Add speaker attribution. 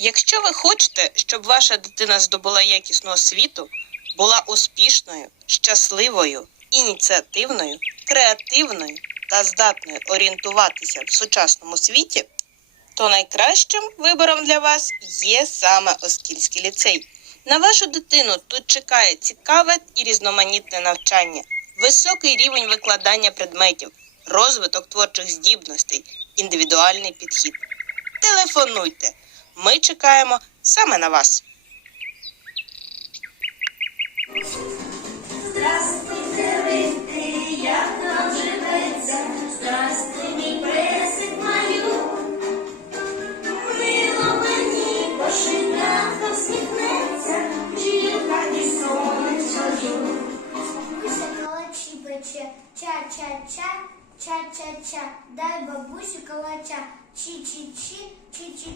Speaker 1: Якщо ви хочете, щоб ваша дитина здобула якісну освіту, була успішною, щасливою, ініціативною, креативною та здатною орієнтуватися в сучасному світі, то найкращим вибором для вас є саме Оскільський ліцей. На вашу дитину тут чекає цікаве і різноманітне навчання, високий рівень викладання предметів, розвиток творчих здібностей, індивідуальний підхід. Телефонуйте. Ми чекаємо саме на вас.
Speaker 2: Здравствуйте, вити, як нам живеться, Здравствуй, мій пресик малюк. Мило мені пошиляка всміхнеться, Жінка і сонечко жук.
Speaker 3: Бабуся калачі пече, ча-ча-ча, ча-ча-ча, дай бабусю калача, чі-чі-чі, чі-чі